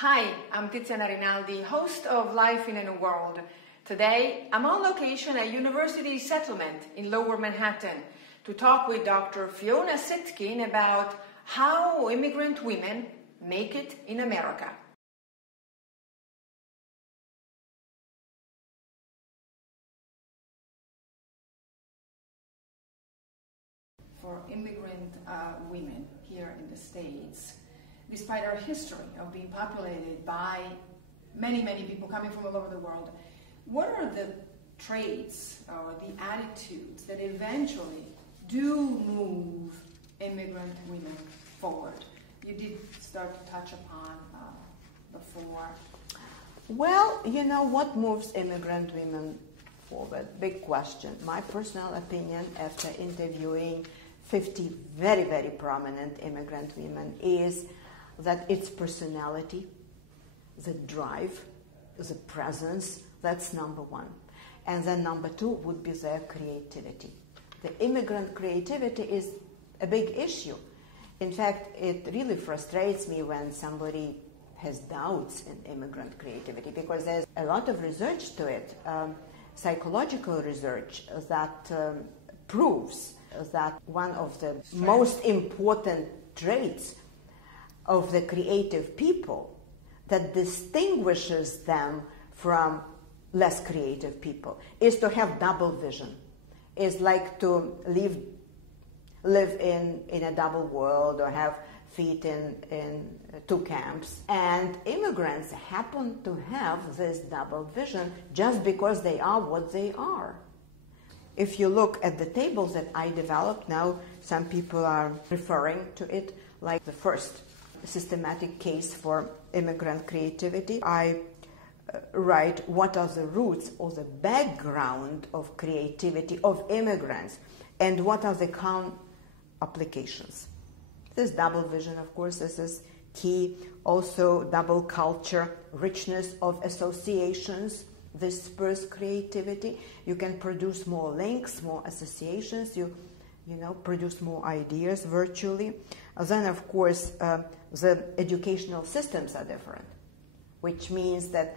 Hi, I'm Tiziana Rinaldi, host of Life in a New World. Today, I'm on location at University Settlement in Lower Manhattan to talk with Dr. Fiona Citkin about how immigrant women make it in America. For immigrant women here in the States, despite our history of being populated by many people coming from all over the world, what are the traits or the attitudes that eventually do move immigrant women forward? You did start to touch upon before. Well, you know, what moves immigrant women forward? Big question. My personal opinion after interviewing 50 very prominent immigrant women is that it's personality, the drive, the presence. That's number one. And then number two would be their creativity. The immigrant creativity is a big issue. In fact, it really frustrates me when somebody has doubts in immigrant creativity, because there's a lot of research to it, psychological research that proves that one of the most important traits of the creative people that distinguishes them from less creative people is to have double vision, is like to live in a double world or have feet in two camps. And immigrants happen to have this double vision just because they are what they are. If you look at the tables that I developed now, some people are referring to it like the first systematic case for immigrant creativity. I write what are the roots or the background of creativity of immigrants and what are the common applications. This double vision, of course, this is key. Also, double culture, richness of associations. This spurs creativity. You can produce more links, more associations. You produce more ideas virtually. Then, of course, the educational systems are different, which means that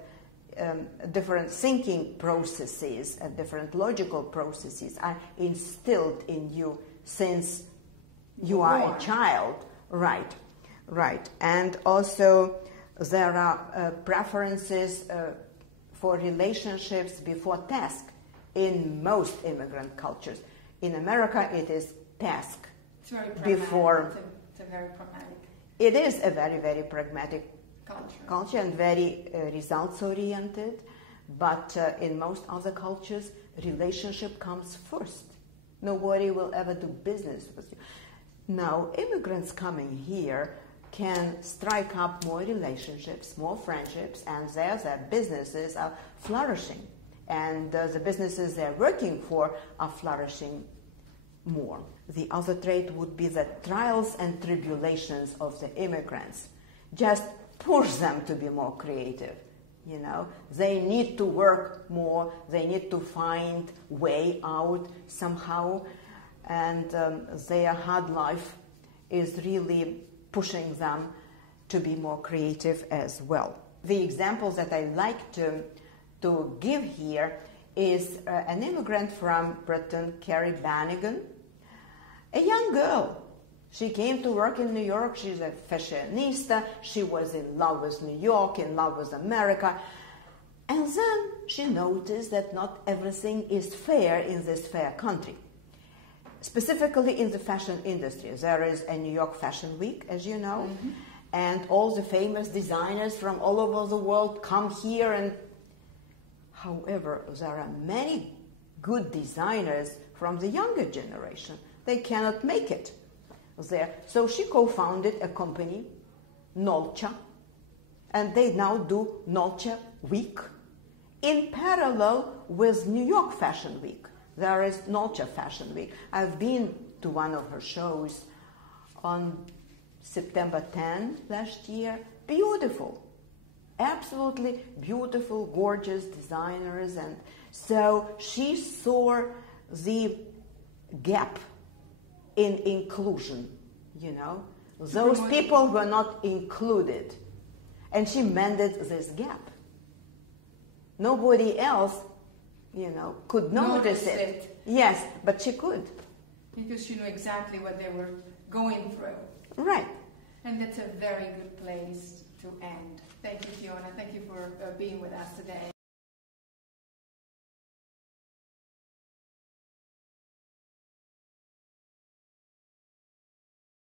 different thinking processes and different logical processes are instilled in you since you are a child. Right. And also there are preferences for relationships before task in most immigrant cultures. In America, it is task. It's very pragmatic. Before. It's a very pragmatic. It is a very pragmatic culture and very results-oriented. But in most other cultures, relationship comes first. Nobody will ever do business with you. Now, immigrants coming here can strike up more relationships, more friendships, and their businesses are flourishing. And the businesses they're working for are flourishing more. The other trait would be the trials and tribulations of the immigrants just push them to be more creative. You know, they need to work more, they need to find way out somehow, and their hard life is really pushing them to be more creative as well. The examples that I like to give here is an immigrant from Britain, Kerry Bannigan, a young girl. She came to work in New York. She's a fashionista. She was in love with New York, in love with America. And then she noticed that not everything is fair in this fair country. Specifically in the fashion industry. There is a New York Fashion Week, as you know, and all the famous designers from all over the world come here. And however, there are many good designers from the younger generation. They cannot make it there. So she co-founded a company, Nolcha, and they now do Nolcha Week in parallel with New York Fashion Week. There is Nolcha Fashion Week. I've been to one of her shows on September 10 last year. Beautiful. Absolutely beautiful, gorgeous designers. And so she saw the gap in inclusion, you know. Those people were not included. And she mended this gap. Nobody else, could notice it. Yes, but she could. Because she knew exactly what they were going through. Right. And that's a very good place to end. Thank you, Fiona. Thank you for being with us today.